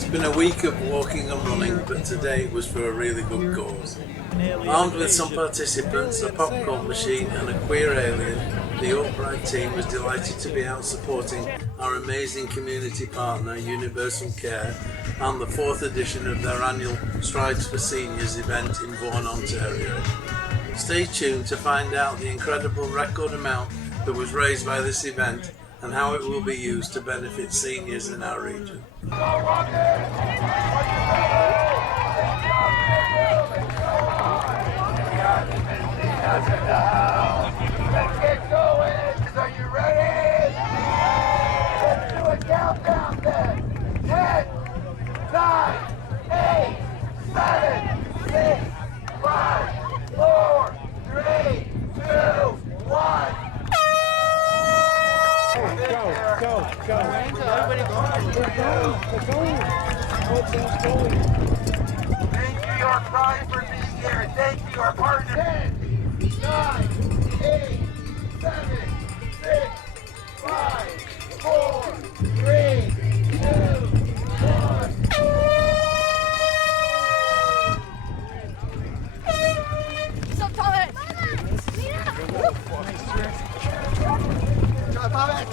It's been a week of walking and running, but today was for a really good cause. Armed with some participants, a popcorn machine and a queer alien, the York Pride team was delighted to be out supporting our amazing community partner Universal Care and the 4th edition of their annual Strides for Seniors event in Vaughan, Ontario. Stay tuned to find out the incredible record amount that was raised by this event and how it will be used to benefit seniors in our region. Let's get going! Are you ready? Let's do a countdown then! 10, 9, 8, 7, 6, 5, 4, 3, 2, 1. Go. Everybody go. Thank you, York Pride, for being here. Thank you, our partners. 10, 9, 8, 7, 6, 5, 4, 3, 2, 1. Stop, Thomas! Go, Thomas!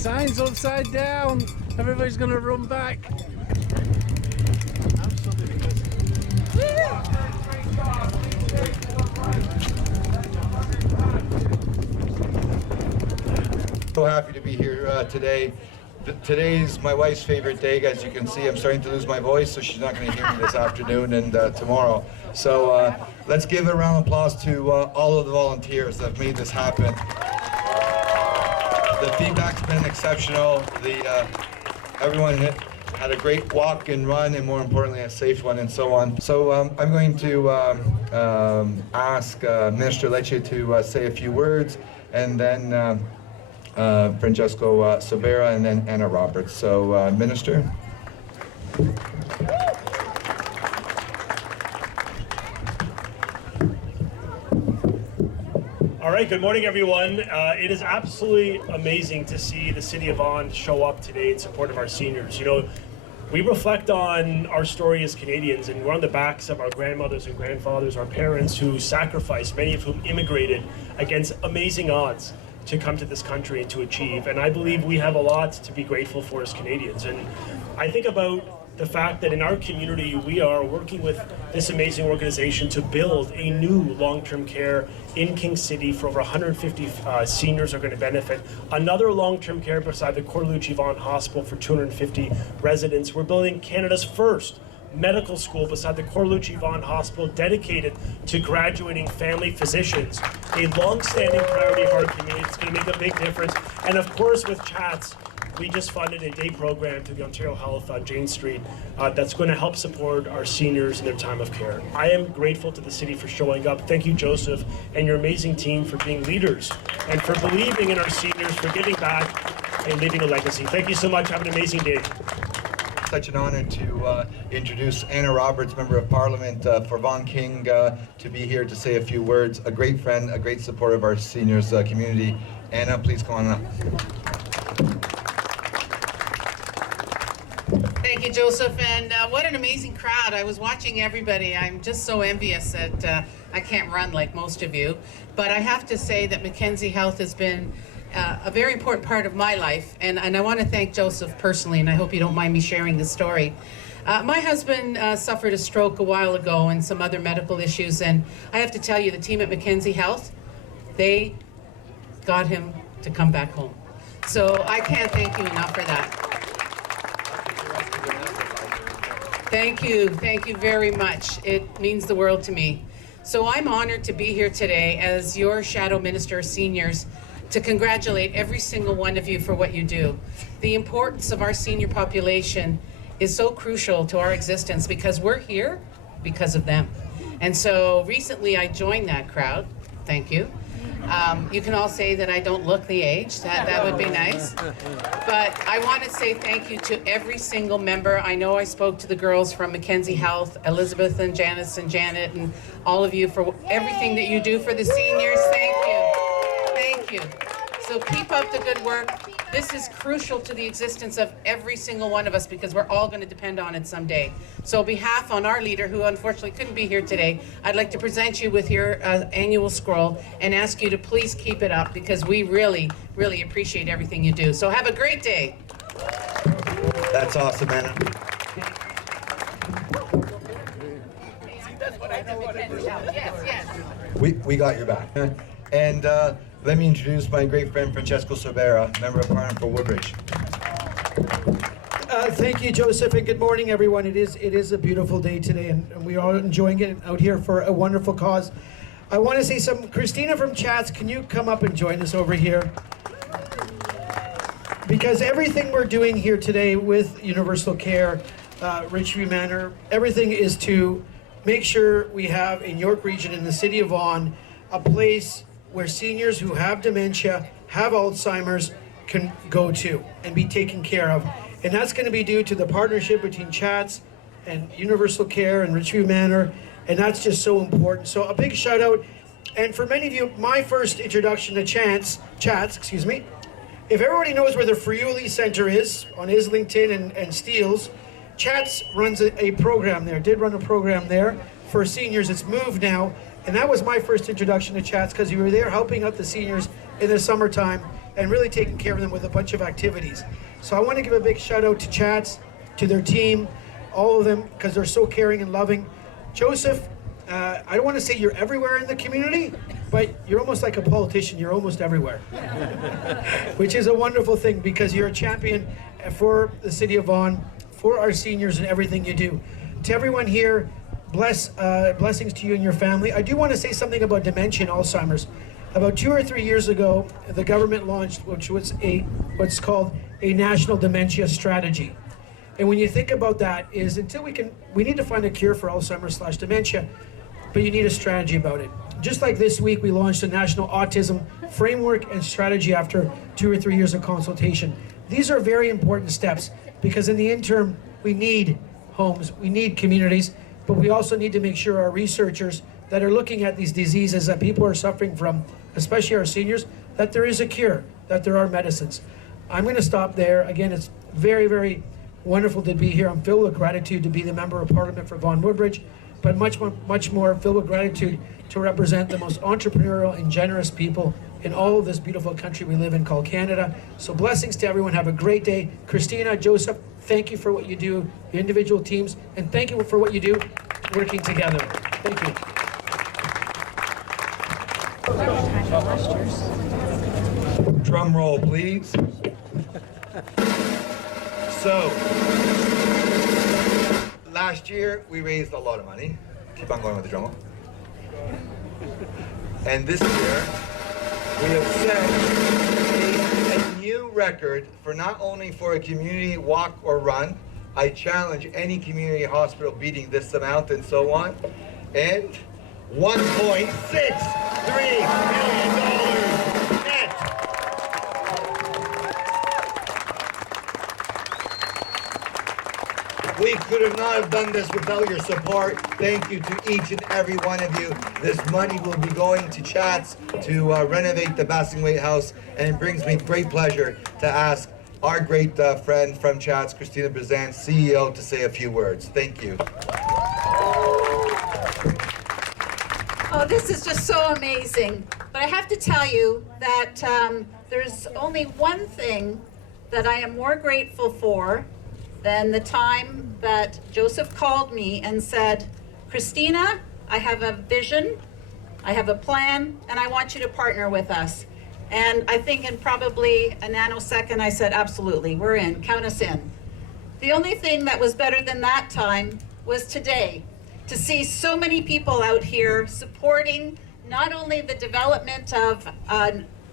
Signs upside down. Everybody's gonna run back. So happy to be here today. Today's my wife's favorite day. As you can see, I'm starting to lose my voice, so she's not going to hear me this afternoon and tomorrow. So let's give a round of applause to all of the volunteers that have made this happen. The feedback's been exceptional. Everyone had a great walk and run, and more importantly, a safe one, and so on. So I'm going to ask Minister Lecce to say a few words, and then Francesco Sobera, and then Anna Roberts. So, Minister. All right, good morning, everyone. It is absolutely amazing to see the City of Vaughan show up today in support of our seniors. You know, we reflect on our story as Canadians, and we're on the backs of our grandmothers and grandfathers, our parents who sacrificed, many of whom immigrated against amazing odds to come to this country and to achieve. And I believe we have a lot to be grateful for as Canadians. And I think about the fact that in our community, we are working with this amazing organization to build a new long-term care in King City for over 150 seniors are going to benefit. Another long-term care beside the Cortellucci Vaughan Hospital for 250 residents. We're building Canada's first medical school beside the Cortellucci Vaughan Hospital dedicated to graduating family physicians, a long-standing priority of our community. It's going to make a big difference. And of course, with CHATS, we just funded a day program through the Ontario Health on Jane Street that's going to help support our seniors in their time of care. I am grateful to the city for showing up. Thank you, Joseph, and your amazing team for being leaders and for believing in our seniors, for giving back and leaving a legacy. Thank you so much. Have an amazing day. Such an honor to introduce Anna Roberts, Member of Parliament for Vaughan King, to be here to say a few words. A great friend, a great supporter of our seniors community. Anna, please come on up. Thank you, Joseph, and what an amazing crowd. I was watching everybody. I'm just so envious that I can't run like most of you, but I have to say that Mackenzie Health has been a very important part of my life, and I want to thank Joseph personally, and I hope you don't mind me sharing this story. My husband suffered a stroke a while ago and some other medical issues, and I have to tell you, the team at Mackenzie Health, they got him to come back home. So I can't thank you enough for that. Thank you very much. It means the world to me. So I'm honored to be here today as your Shadow Minister of Seniors to congratulate every single one of you for what you do. The importance of our senior population is so crucial to our existence because we're here because of them. And so recently I joined that crowd, thank you, You can all say that I don't look the age. That would be nice. But I want to say thank you to every single member. I know I spoke to the girls from Mackenzie Health, Elizabeth and Janice and Janet, and all of you for everything that you do for the seniors. Thank you. Thank you. So keep up the good work. This is crucial to the existence of every single one of us because we're all going to depend on it someday. So on behalf on our leader, who unfortunately couldn't be here today, I'd like to present you with your annual scroll and ask you to please keep it up because we really, really appreciate everything you do. So have a great day. That's awesome, Anna. Yes, yes. We got your back. And let me introduce my great friend Francesco Sobera, Member of Parliament for Woodbridge. Thank you, Joseph, and good morning, everyone. It is a beautiful day today, and we are enjoying it out here for a wonderful cause. I want to say something. Christina from Chats, can you come up and join us over here? Because everything we're doing here today with Universal Care, Richview Manor, everything is to make sure we have in York Region, in the city of Vaughan, a place where seniors who have dementia, have Alzheimer's, can go to and be taken care of. And that's going to be due to the partnership between Chats and Universal Care and Richview Manor, and that's just so important. So a big shout out. And for many of you, my first introduction to Chats, if everybody knows where the Friuli Center is, on Islington and Steeles, Chats runs a program there, did run a program there for seniors. It's moved now. And that was my first introduction to Chats because you were there helping out the seniors in the summertime and really taking care of them with a bunch of activities. So I want to give a big shout out to Chats, to their team, all of them, because they're so caring and loving. Joseph, I don't want to say you're everywhere in the community, but you're almost like a politician. You're almost everywhere, which is a wonderful thing because you're a champion for the city of Vaughan, for our seniors and everything you do. To everyone here, blessings to you and your family. I do want to say something about dementia and Alzheimer's. About 2 or 3 years ago, the government launched what's called a national dementia strategy. And when you think about that, is until we need to find a cure for Alzheimer's/dementia, but you need a strategy about it. Just like this week, we launched a national autism framework and strategy after 2 or 3 years of consultation. These are very important steps because in the interim, we need homes, we need communities, but we also need to make sure our researchers that are looking at these diseases that people are suffering from, especially our seniors, that there is a cure, that there are medicines. I'm going to stop there. Again, it's very, very wonderful to be here. I'm filled with gratitude to be the Member of Parliament for Vaughan Woodbridge, but much more filled with gratitude to represent the most entrepreneurial and generous people in all of this beautiful country we live in called Canada. So blessings to everyone. Have a great day. Christina, Joseph, thank you for what you do, your individual teams, and thank you for what you do working together. Thank you. Drum roll, please. So, last year we raised a lot of money. Keep on going with the drum roll. And this year we have set a new record for not only for a community walk or run. I challenge any community hospital beating this amount and so on. And $1.63 million net. We could have not have done this without your support. Thank you to each and every one of you. This money will be going to Chats to renovate the Bassingthwaite House, and it brings me great pleasure to ask our great friend from Chats, Christina Brzan, CEO, to say a few words. Thank you. Oh, this is just so amazing. But I have to tell you that there's only one thing that I am more grateful for than the time that Joseph called me and said, Christina, I have a vision, I have a plan, and I want you to partner with us. And I think in probably a nanosecond, I said, absolutely, we're in, count us in. The only thing that was better than that time was today, to see so many people out here supporting not only the development of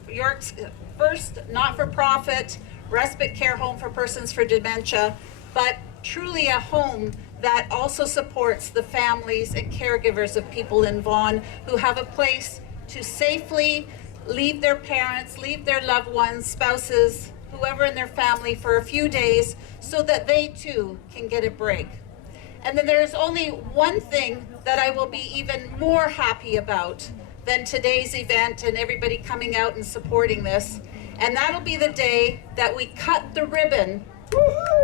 York's first not-for-profit respite care home for persons for dementia, but truly a home that also supports the families and caregivers of people in Vaughan who have a place to safely leave their parents, leave their loved ones, spouses, whoever in their family for a few days so that they too can get a break. And then there's only one thing that I will be even more happy about than today's event and everybody coming out and supporting this. And that'll be the day that we cut the ribbon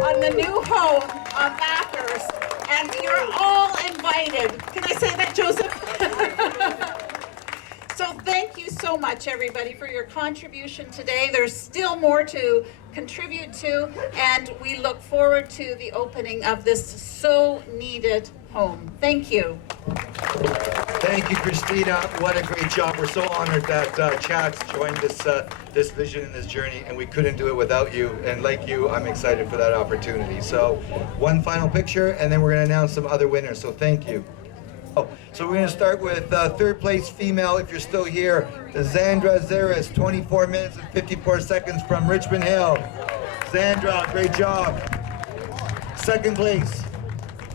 on the new home on Bathurst. And you're all invited. Can I say that, Joseph? So thank you so much, everybody, for your contribution today. There's still more to contribute to, and we look forward to the opening of this so needed home. Thank you. Thank you, Christina. What a great job. We're so honored that Chad's joined this vision and this journey, and we couldn't do it without you. And like you, I'm excited for that opportunity. So one final picture, and then we're going to announce some other winners. So thank you. Oh, so we're going to start with third place female, if you're still here, Zandra Zeris, 24 minutes and 54 seconds from Richmond Hill. Zandra, great job. Second place,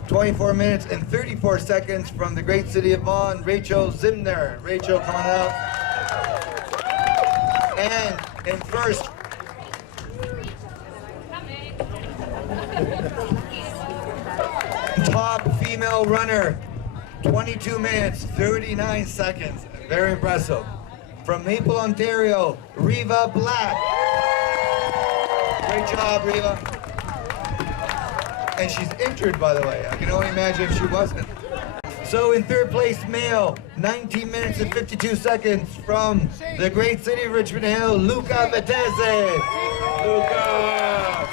24 minutes and 34 seconds from the great city of Vaughan, Rachel Zimner. Rachel, come on out. And in first, top female runner, 22 minutes, 39 seconds. Very impressive. From Maple, Ontario, Reva Black. Great job, Reva. And she's injured, by the way. I can only imagine if she wasn't. So in third place, male, 19 minutes and 52 seconds from the great city of Richmond Hill, Luca Vettese. Luca!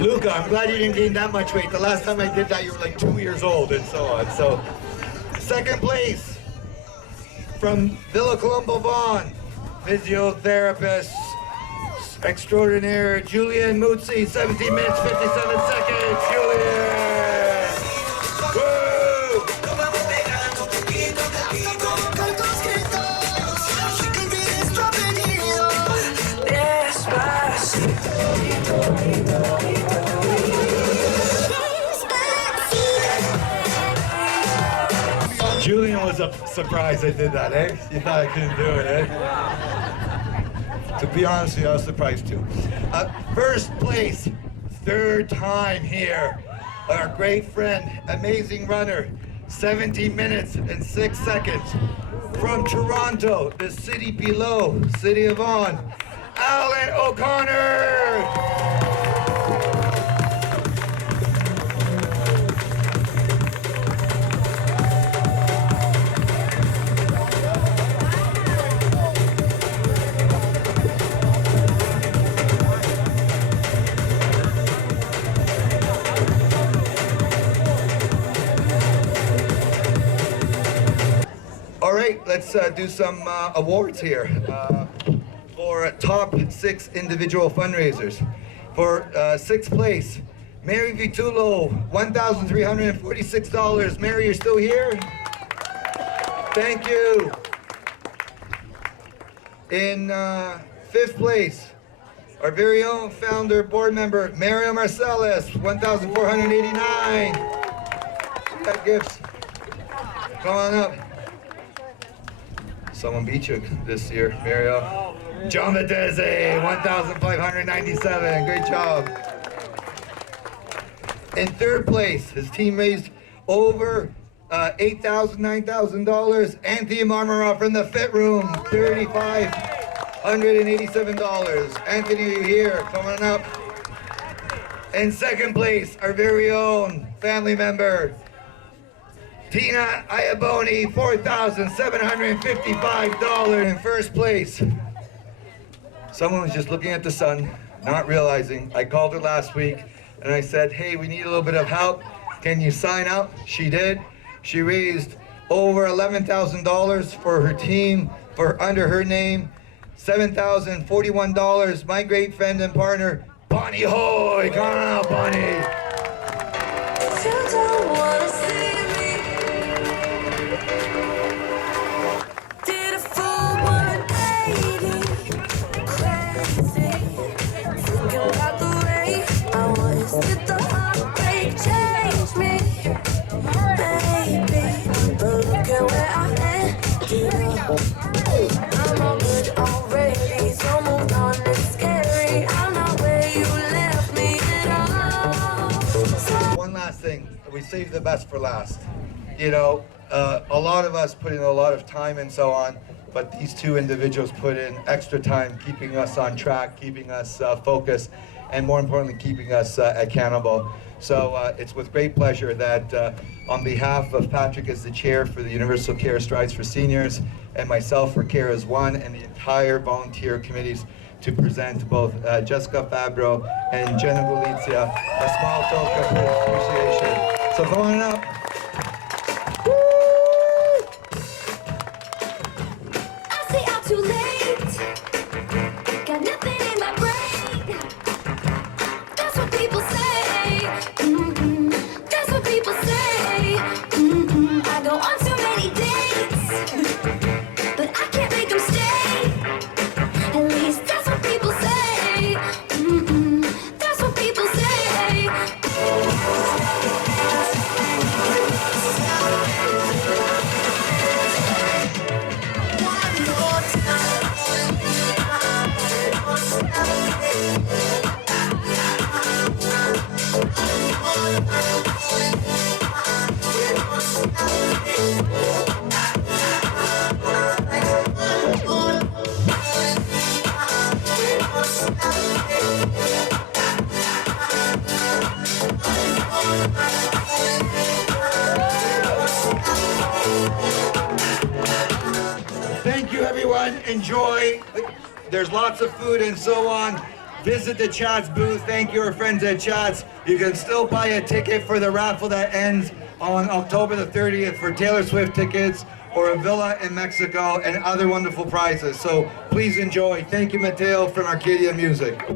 Luca, I'm glad you didn't gain that much weight. The last time I did that, you were like 2 years old and so on. So, second place from Villa Colombo Vaughan, physiotherapist extraordinaire, Julian Mutzi, 17 minutes, 57 seconds. Julian! Woo! Julian was surprised I did that, eh? You thought I couldn't do it, eh? To be honest with you, I was surprised too. First place, third time here. Our great friend, amazing runner, 17 minutes and 6 seconds. From Toronto, the city below, city of Vaughan, Alan O'Connor! All right, let's do some awards here for top 6 individual fundraisers. For 6th place, Mary Vitulo, $1,346. Mary, you're still here? Thank you. In 5th place, our very own founder, board member, Mario Marcellus, $1,489. Got gifts. Come on up. Someone beat you this year, Mario. John Vettese, $1,597. Great job. In 3rd place, his team raised over $8,000, $9,000. Anthony Marmara from the Fit Room, $3,587. Anthony, are you here? Come on up. In 2nd place, our very own family member, Tina Iaboni, $4,755. In 1st place, someone was just looking at the sun, not realizing. I called her last week and I said, hey, we need a little bit of help. Can you sign up? She did. She raised over $11,000 for her team, for under her name, $7,041. My great friend and partner, Bonnie Hoy. Come on out, Bonnie. don't wanna see me. Did a full 180, crazy. Thinking about the way I was. Did the heartbreak change me? Baby, but look at where I ended up. I'm all good already, so moved on, it's scary. I'm not where you left me at all. One last thing, we saved the best for last. You know, a lot of us put in a lot of time and so on, but these two individuals put in extra time keeping us on track, keeping us focused, and more importantly, keeping us accountable. So it's with great pleasure that on behalf of Patrick as the chair for the Universal Care Strides for Seniors, and myself for Care as One, and the entire volunteer committees, to present both Jessica Fabro and Jenna Galizia a small token of appreciation. So come on up. I say I'm too late. Got nothing in my brain. That's what people say. That's what people say. I go on too many dates, but I can't make them stay. At least that's what people say. That's what people say. One more Thank you, everyone. Enjoy. There's lots of food and so on. Visit the Chats booth. Thank you, our friends at Chats. You can still buy a ticket for the raffle that ends on October the 30th for Taylor Swift tickets or a villa in Mexico and other wonderful prizes. So please enjoy. Thank you, Mateo from Arcadia Music.